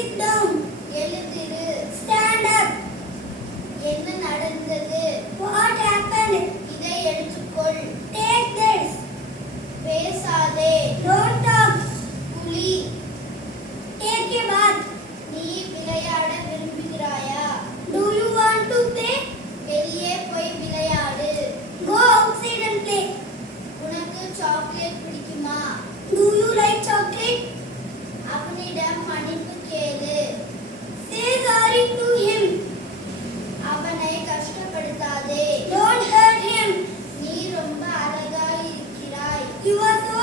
Sit down. எழுந்திரு. Stand up. என்ன நடந்தது? What happened? இதை எடுத்துக்கொள். Take this. பேசாதே. Don't talk. குளி. Take a bath. நீ விளையாட விரும்புகிறாயா? Do you want to play? வெளியே போய் விளையாடு. Go outside and play. உனக்கு சாக்லேட் பிடிக்குமா? Do you like chocolate? அவனிடம் மன்னிப்பு கேளு. Say sorry to him. அவனை கஷ்டப்படுத்தாதே. Don't hurt him. நீ ரொம்ப அழகாய் இருக்கிறாய். You are so